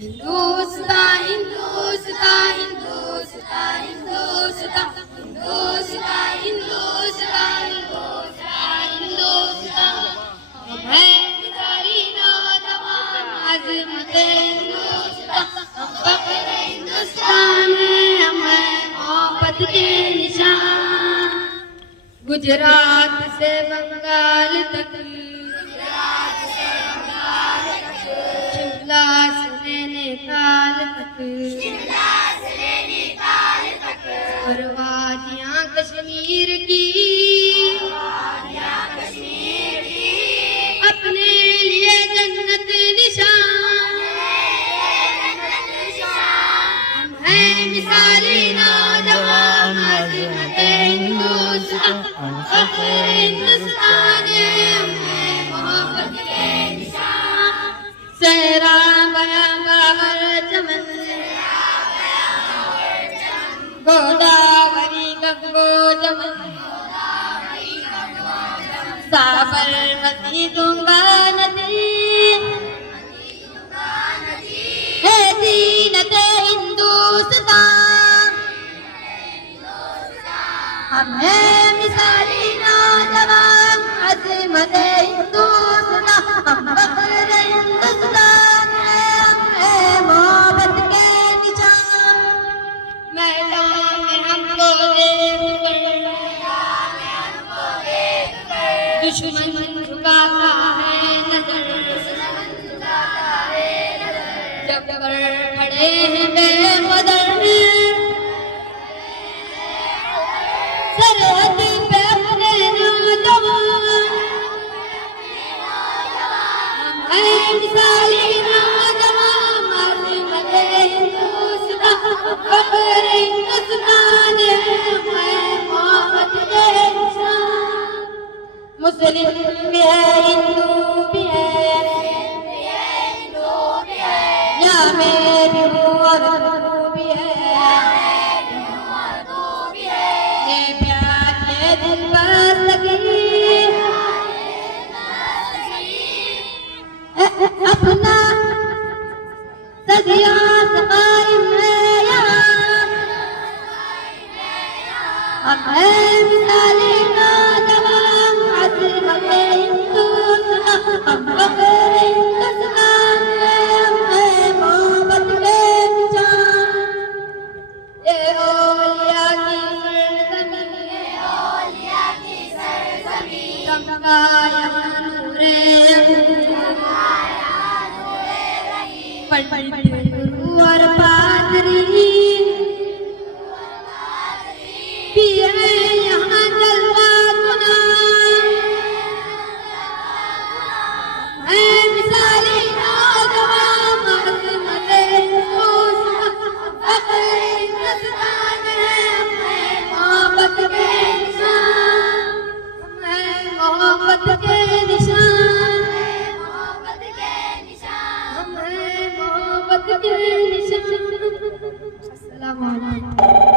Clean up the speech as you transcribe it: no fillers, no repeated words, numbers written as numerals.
हिंदुस्तान हिंदुस्तान हिंदुस्तान हिंदुस्तान हिंदुस्तान हिंदुस्तान हिंदुस्तान हिंदुस्तान हम हैं मिसाली नौजवान अज़मत हिंदुस्तान हम फख्र हिंदुस्तान हम हैं मोहब्बत के निशान। गुजरात से बंगाल तक शिमला से नैनीताल तक और वादियाँ कश्मीर की अपने लिए जन्नत निशान। हम हैं मिसाली नौजवान अज़मत हिंदुस्तान फख्र हिंदुस्तान हम हैं मोहब्बत के निशान। सहरा बयां हर चमन गोदावरी गंगो जमन साबरमती गंगा नदी है जीनत हिंदुस्तान। हम हैं मिसाली नौजवान अज़मत हिंदुस्तान हम फख्र हिंदुस्तान हम हैं मोहब्बत के निशान। मैदान में हमको देखकर दुश्मन झुकाता है नजर जब कर खड़े हैं बेकदर सरहद पे अपने नौजवान। हम हैं मिसाली नौजवान अज़मत हिंदुस्तान फख्र हिंदुस्तान हम हैं मोहब्बत के निशान। मुस्लिम भी है हिंदू भी है यहाँ मैं भी हूँ और तू भी है ये प्यार ये दिल पर लगी अपना सदियों से कायम है यहाँ। हम हैं मिसाली नौजवान अज़मत हिंदुस्तान हम फख्र हिंदुस्तान हम हैं मोहब्बत के निशान। ये औलिया की सरज़मीं चमका यहाँ नूरे पंडित गुरु और पादरी पिए यहाँ जलवा गुना। हैं मिसाली नौजवान अज़मत हिंदुस्तान फख्र हिंदुस्तान हम हैं मोहब्बत के निशान। हम हैं मोहब्बत के निशान हम हैं मोहब्बत के निशान। अस्सलाम वालेकुम।